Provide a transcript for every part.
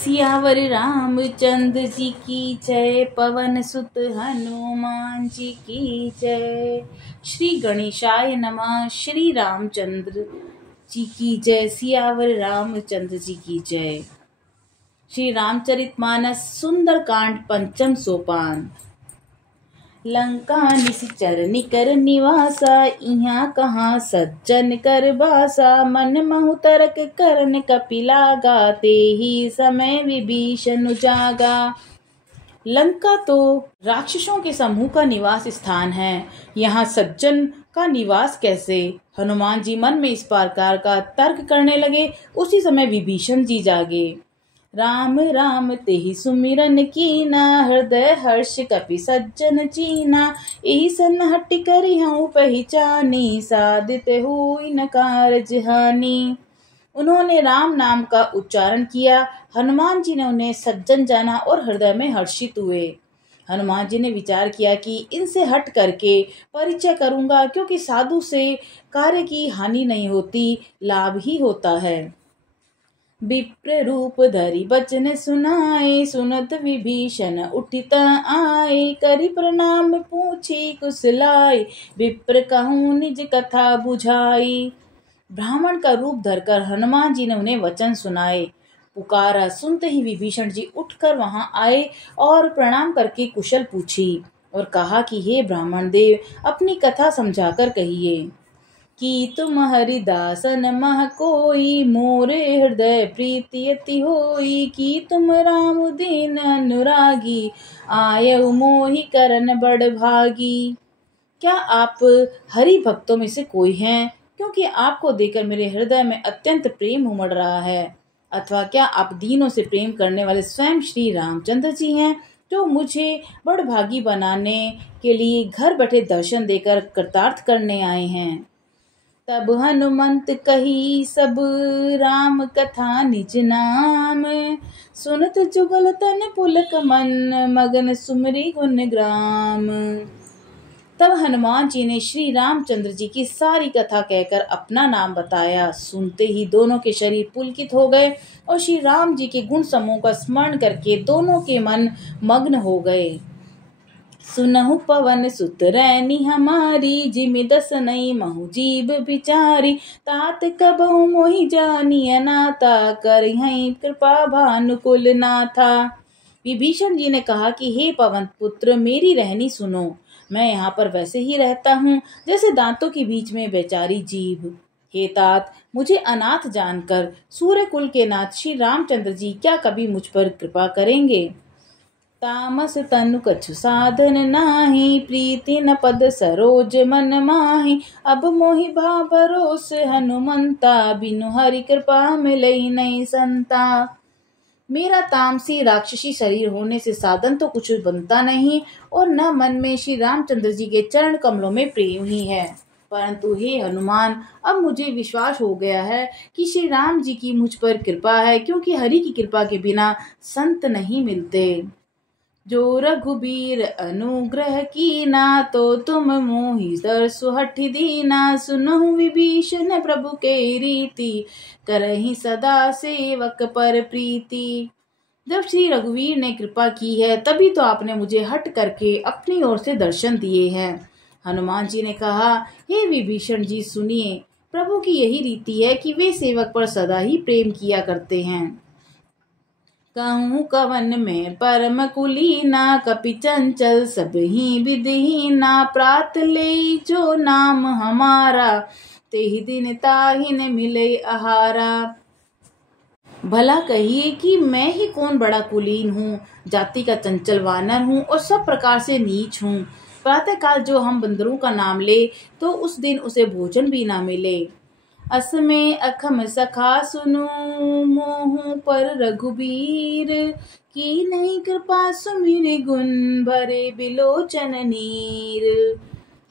सियावर रामचंद्र जी की जय, पवन सुत हनुमान जी की जय। श्री गणेशाय नमः। श्री रामचंद्र जी की जय। सियावर रामचंद्र जी की जय। श्री रामचरितमानस सुंदरकांड पंचम सोपान। लंका निश्चर निकर निवासा, इहाँ कहाँ सज्जन कर बासा। मन महु तरक करन कपिला, गाते ही समय विभीषण जागा। लंका तो राक्षसों के समूह का निवास स्थान है, यहाँ सज्जन का निवास कैसे? हनुमान जी मन में इस प्रकार का तर्क करने लगे। उसी समय विभीषण जी जागे। राम राम तेहि सुमिरन कीना, हृदय हर्ष कपि सज्जन चीना। एहि सन हटि करि हऊँ पहिचानी, सादित हुई न कारज हानि। उन्होंने राम नाम का उच्चारण किया। हनुमान जी ने उन्हें सज्जन जाना और हृदय में हर्षित हुए। हनुमान जी ने विचार किया कि इनसे हट करके परिचय करूंगा, क्योंकि साधु से कार्य की हानि नहीं होती, लाभ ही होता है। विप्र रूप धरि बचन सुनाए, सुनत विभीषण उठित आए। करि प्रणाम पूछी कुशलाए, विप्र कहूँ निज कथा बुझाई। ब्राह्मण का रूप धरकर हनुमान जी ने उन्हें वचन सुनाए। पुकारा सुनते ही विभीषण जी उठकर वहां आए और प्रणाम करके कुशल पूछी और कहा कि हे ब्राह्मण देव, अपनी कथा समझाकर कहिए कि तुम हरिदासन मह कोई, मोरे हृदय प्रीति अति होई। कि तुम राम दीन अनुरागी, आयउ मोहि करन बड़ भागी। क्या आप हरि भक्तों में से कोई हैं? क्योंकि आपको देखकर मेरे हृदय में अत्यंत प्रेम उमड़ रहा है। अथवा क्या आप दीनों से प्रेम करने वाले स्वयं श्री रामचंद्र जी हैं, जो मुझे बड़ भागी बनाने के लिए घर बैठे दर्शन देकर कृतार्थ करने आए हैं? तब हनुमंत कही सब राम कथा निज नाम, सुनत जुगल तन पुलक मन, मगन सुमरी गुण ग्राम। तब हनुमान जी ने श्री रामचंद्र जी की सारी कथा कहकर अपना नाम बताया। सुनते ही दोनों के शरीर पुलकित हो गए और श्री राम जी के गुण समूह का स्मरण करके दोनों के मन मग्न हो गए। सुनहु पवन सुत रैनी हमारी, जिमि दस नई महु जीव बिचारी। तात कबहु मोहि जानी अनाथा, करहिं कृपा भानुकुल नाथा। विभीषण जी ने कहा कि हे पवन पुत्र, मेरी रहनी सुनो। मैं यहाँ पर वैसे ही रहता हूँ जैसे दांतों के बीच में बेचारी जीव। हे तात, मुझे अनाथ जानकर सूर्य कुल के नाथ श्री रामचंद्र जी क्या कभी मुझ पर कृपा करेंगे? तामस तनु कछु साधन नाही, प्रीति न पद सरोज मन माही। अब मोहि भा भरोस हनुमंता, बिनु हरि कृपा मिलई नहीं संता। मेरा तामसी राक्षसी शरीर होने से साधन तो कुछ बनता नहीं और न मन में श्री रामचंद्र जी के चरण कमलों में प्रेम ही है। परंतु हे हनुमान, अब मुझे विश्वास हो गया है कि श्री राम जी की मुझ पर कृपा है, क्योंकि हरि की कृपा के बिना संत नहीं मिलते। जो रघुबीर अनुग्रह कीना, तो तुम मोहि दरसु हठि दीना। सुनहु विभीषण प्रभु के रीति, करहि सदा सेवक पर प्रीति। जब श्री रघुवीर ने कृपा की है, तभी तो आपने मुझे हट करके अपनी ओर से दर्शन दिए हैं। हनुमान जी ने कहा, हे विभीषण जी सुनिए, प्रभु की यही रीति है कि वे सेवक पर सदा ही प्रेम किया करते हैं। कहूँ कवन में परम कुलीना, कपि चंचल सब ही विधिहीना। प्रात ले जो नाम हमारा, तेहि दिन ताहिन मिले आहारा। भला कहिए कि मैं ही कौन बड़ा कुलीन हूँ, जाति का चंचल वानर हूँ और सब प्रकार से नीच हूँ। प्रातः काल जो हम बंदरों का नाम ले, तो उस दिन उसे भोजन भी ना मिले। असमे अखम सखा सुनु, मोहु पर रघुबीर। की नहीं कृपा सुमिरि गुण, भरे बिलोचन नीर।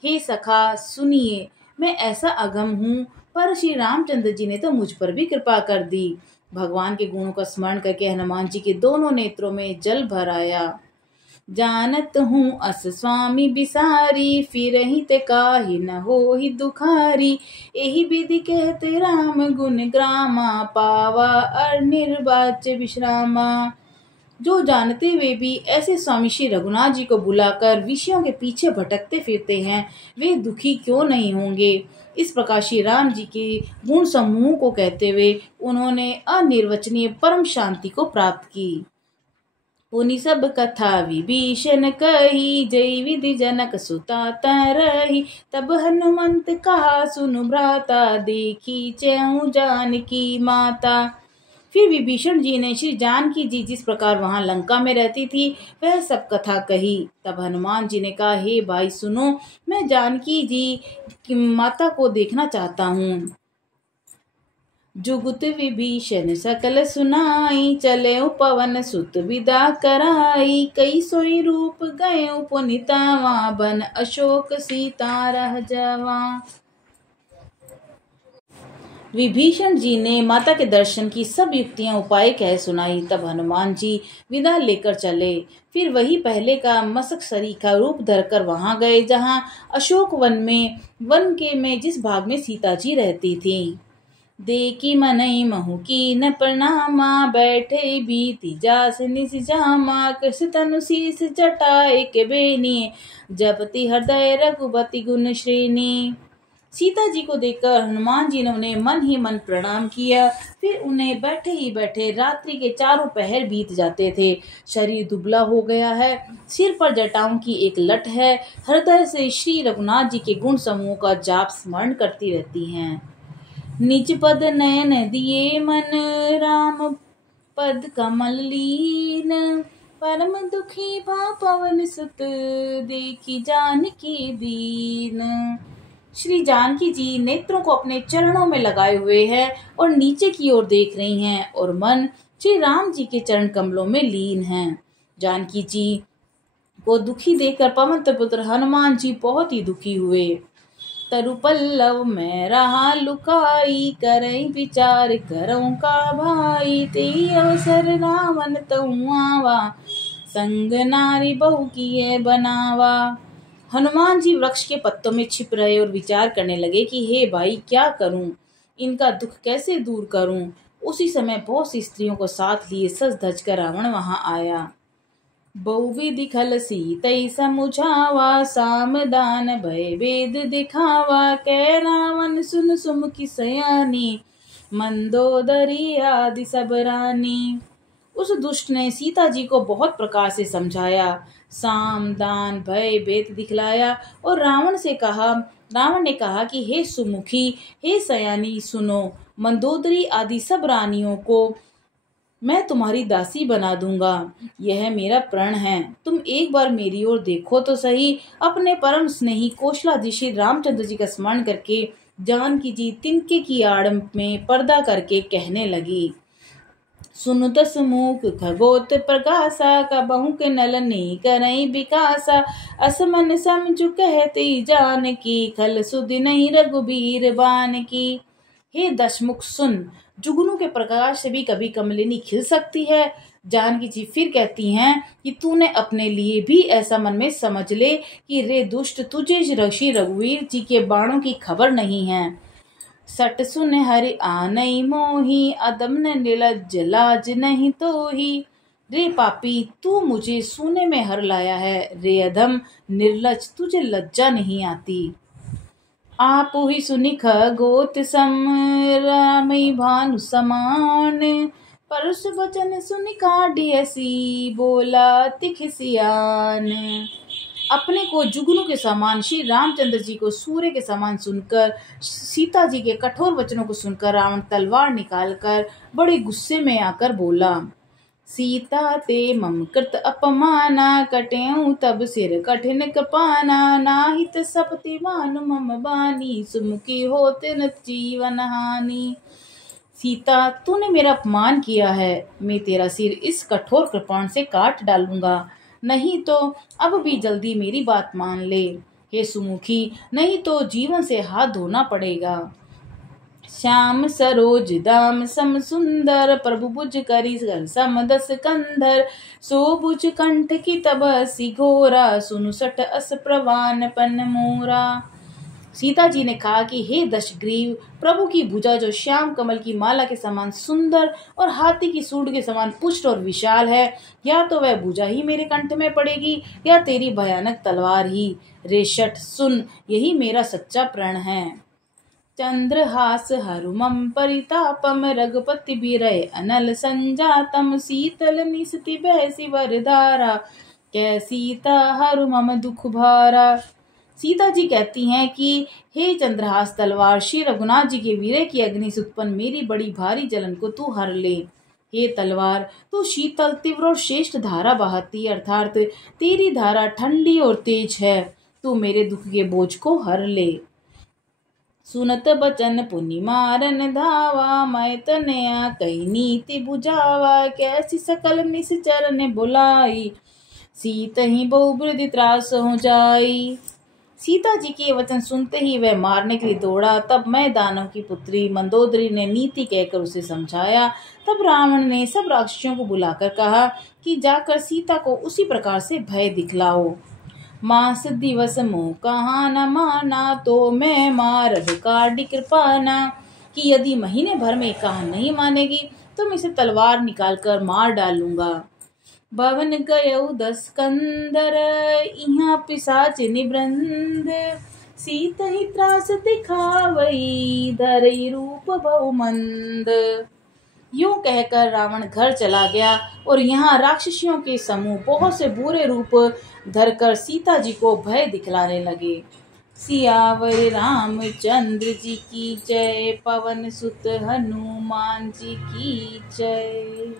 हे सखा सुनिए, मैं ऐसा अगम हूँ, पर श्री रामचंद्र जी ने तो मुझ पर भी कृपा कर दी। भगवान के गुणों का स्मरण करके हनुमान जी के दोनों नेत्रों में जल भर आया। जानत हूँ अस स्वामी बिसारी, फिरहि ते काहि न होहि दुखारी। एहि विधि कहते राम गुण ग्रामा, पावा अर निर्वाच्य विश्रामा। जो जानते हुए भी ऐसे स्वामी श्री रघुनाथ जी को बुलाकर विषयों के पीछे भटकते फिरते हैं, वे दुखी क्यों नहीं होंगे। इस प्रकार श्री राम जी के गुण समूह को कहते हुए उन्होंने अनिर्वचनीय परम शांति को प्राप्त की। पुनि सब कथा विभीषण कही, जय विधि जनक सुता तरही। तब हनुमंत कहा सुनु भ्राता, देखी चहु जानकी माता। फिर विभीषण जी ने श्री जानकी जी जिस प्रकार वहां लंका में रहती थी वह सब कथा कही। तब हनुमान जी ने कहा, हे भाई सुनो, मैं जानकी जी की माता को देखना चाहता हूँ। जुगुत विभीषण सकल सुनाई, चले पवन सुत विदा कराई। कई सोई रूप गए पुनितावा, बन अशोक सीता रह जावा। विभीषण जी ने माता के दर्शन की सब युक्तियां उपाय कह सुनाई। तब हनुमान जी विदा लेकर चले। फिर वही पहले का मसक सरीखा रूप धरकर वहां गए जहां अशोक वन के में जिस भाग में सीता जी रहती थी। देखी मनई महु की न प्रणामा, बैठे बीती जास निज जामा। कृष तनु शीस जटा एक बेनी, जपति हृदय रघुपति गुण श्रेणी। सीता जी को देखकर हनुमान जी ने उन्हें मन ही मन प्रणाम किया। फिर उन्हें बैठे ही बैठे रात्रि के चारों पहर बीत जाते थे। शरीर दुबला हो गया है, सिर पर जटाओं की एक लट है, हृदय से श्री रघुनाथ जी के गुण समूह का जाप स्मरण करती रहती हैं। निज पद नयन दिए मन, राम पद कमल लीन। परम दुखी भा पवन सुत, देखी जानकी दीन। श्री जानकी जी नेत्रों को अपने चरणों में लगाए हुए हैं और नीचे की ओर देख रही हैं और मन श्री राम जी के चरण कमलों में लीन है। जानकी जी को दुखी देखकर पवन पुत्र हनुमान जी बहुत ही दुखी हुए। तरु पल्लव में रहा लुकाई, करई विचार करऊं का भाई। तेई अवसर रावण तऊ आवा, संग नारी बहु किए बनावा। हनुमान जी वृक्ष के पत्तों में छिप रहे और विचार करने लगे कि हे भाई क्या करूं, इनका दुख कैसे दूर करूं। उसी समय बहुत सी स्त्रियों को साथ लिए सज धज कर रावण वहां आया। बहुविधि खल सीतई समुझावा, सामदान भय वेद दिखावा। कह रावण सुन सुमुखी सयानी, मंदोदरी आदि सब रानी। उस दुष्ट ने सीता जी को बहुत प्रकार से समझाया, साम दान भय भेद दिखलाया और रावण ने कहा कि हे सुमुखी, हे सयानी सुनो, मंदोदरी आदि सब रानियों को मैं तुम्हारी दासी बना दूंगा। यह मेरा प्रण है, तुम एक बार मेरी ओर देखो तो सही। अपने परम स्नेही कौशलाधीश श्री रामचंद्र जी का स्मरण करके जानकी जी तिनके की आड़ में पर्दा करके कहने लगी, सुनुत सुमुख खगोत प्रकाशा, कबहु के नलनी करई विकासा। असमन समझु कहती जानकी, खल सुधि नहीं रघुबीर बान की। हे दशमुख सुन, जुगनू के प्रकाश से भी कभी कमलिनी खिल सकती है। जानकी जी फिर कहती हैं कि तूने अपने लिए भी ऐसा मन में समझ ले कि रे दुष्ट, तुझे ऋषि रघुवीर जी के बाणों की खबर नहीं है। सट सुन हरि आनई मोही, अदम न निर्लज लाज नहीं तो ही। रे पापी, तू मुझे सूने में हर लाया है। रे अधम निर्लज, तुझे लज्जा नहीं आती। आप ही सुनि खगोत सम, रामई भानु समान। परस वचन सुनि काढ़ी ऐसी, बोला तिख सियान। अपने को जुगनू के समान श्री रामचंद्र जी को सूर्य के समान सुनकर, सीता जी के कठोर वचनों को सुनकर रावण तलवार निकालकर बड़े गुस्से में आकर बोला, सीता ते मम कृत अपमाना, कटेऊ तब सिर कठिन कपाना। नाहित सपति भानु मम बानी, सुमुखी होते न जीवन हानि। सीता, तूने मेरा अपमान किया है, मैं तेरा सिर इस कठोर कृपाण से काट डालूंगा। नहीं तो अब भी जल्दी मेरी बात मान ले। हे सुमुखी, नहीं तो जीवन से हाथ धोना पड़ेगा। श्याम सरोज दाम सम सुंदर, प्रभु बुझ करी सम दस कंधर, सो बुझ कंठ की तबसी घोरा, सुनु सठ अस प्रवान पन मोरा। सीता जी ने कहा कि हे दशग्रीव, प्रभु की भुजा जो श्याम कमल की माला के समान सुंदर और हाथी की सूंड के समान पुष्ट और विशाल है, या तो वह भुजा ही मेरे कंठ में पड़ेगी या तेरी भयानक तलवार ही। रे शठ सुन, यही मेरा सच्चा प्रण है। चंद्रहास हरुमम परितापम, रघुपति बिरय अनल संजातम, शीतल निस्ति बहसी वरधारा, कै सीता हरुमम दुख भारा। सीता जी कहती हैं कि हे चंद्रहास तलवार, श्री रघुनाथ जी के वीरे की अग्नि से उत्पन्न मेरी बड़ी भारी जलन को तू हर ले। हे तलवार, तू शीतल तीव्र और श्रेष्ठ धारा बहाती, अर्थात तेरी धारा ठंडी और तेज है। तू मेरे दुख के बोझ को हर ले। सुनत बचन पुनि मारन धावा, मैं तनया कही नीति बुझावा, कैसी सकल निश्चर ने बुलाई, सीत ही बहु वृद्धि त्रास हो जाई। सीता जी के वचन सुनते ही वह मारने के लिए दौड़ा। तब मैं दानव की पुत्री मंदोदरी ने नीति कहकर उसे समझाया। तब रावण ने सब राक्षसों को बुलाकर कहा कि जाकर सीता को उसी प्रकार से भय दिखलाओ। मास दिवस मोह कहा न माना, तो मैं मारद काढ़ी कृपाना, कि यदि महीने भर में कहा नहीं मानेगी तो मैं इसे तलवार निकालकर मार डालूंगा। भवन गयौ 10 कंदर, इहाँ पिशाच निवृंद, सीत ही त्रास दिखावई, धरई रूप बहुमंद। यूं कहकर रावण घर चला गया और यहाँ राक्षसियों के समूह बहुत से बुरे रूप धरकर सीता जी को भय दिखलाने लगे। सियावर रामचंद्र जी की जय, पवन सुत हनुमान जी की जय।